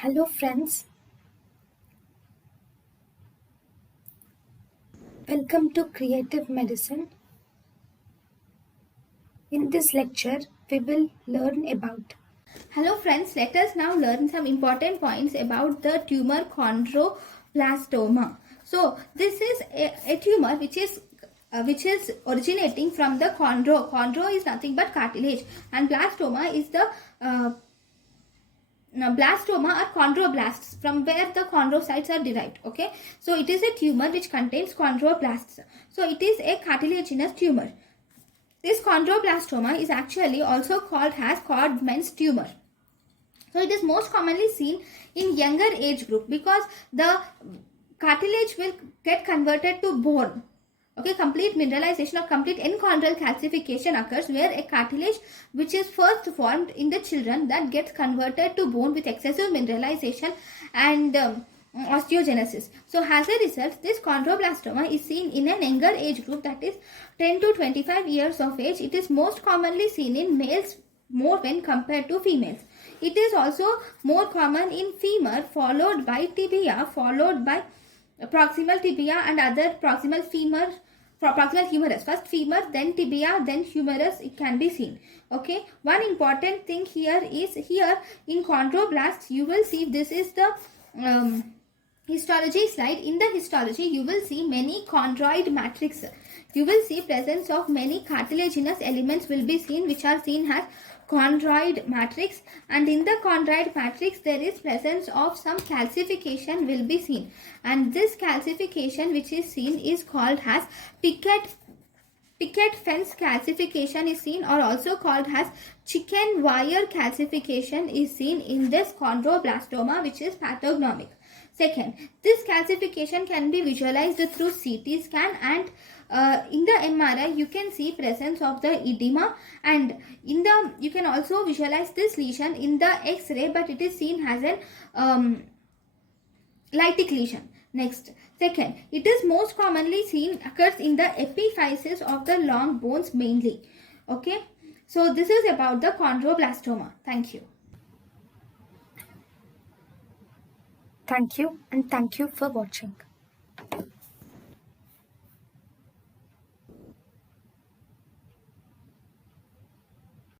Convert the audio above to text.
Hello friends, welcome to Creative Medicine. In this lecture, we will learn about. Hello friends, let us now learn some important points about the tumor chondroblastoma. So this is a tumor which is originating from the chondro. Chondro is nothing but cartilage, and blastoma is the blastoma are chondroblasts, from where the chondrocytes are derived. Okay, so it is a tumor which contains chondroblasts. So it is a cartilaginous tumor. This chondroblastoma is actually also called as Codman's tumor. So it is most commonly seen in younger age group because the cartilage will get converted to bone. Okay, complete mineralization or complete enchondral calcification occurs where a cartilage which is first formed in the children that gets converted to bone with excessive mineralization and osteogenesis. So as a result, this chondroblastoma is seen in an younger age group, that is 10 to 25 years of age. It is most commonly seen in males more when compared to females. It is also more common in femur, followed by tibia, followed by proximal tibia and other proximal femur, proximal humerus. First femur, then tibia, then humerus, it can be seen. Okay, one important thing here is, here in chondroblasts you will see, this is the histology slide. In the histology you will see many chondroid matrix. You will see presence of many cartilaginous elements will be seen, which are seen as chondroid matrix, and in the chondroid matrix there is presence of some calcification will be seen, and this calcification which is seen is called as picket fence calcification is seen, or also called as chicken wire calcification is seen in this chondroblastoma, which is pathognomic. Second, this calcification can be visualized through CT scan, and in the MRI you can see presence of the edema, and you can also visualize this lesion in the X-ray, but it is seen as an lytic lesion. Next, second, it is most commonly seen, occurs in the epiphysis of the long bones mainly. Okay, so this is about the chondroblastoma. Thank you. Thank you and thank you for watching.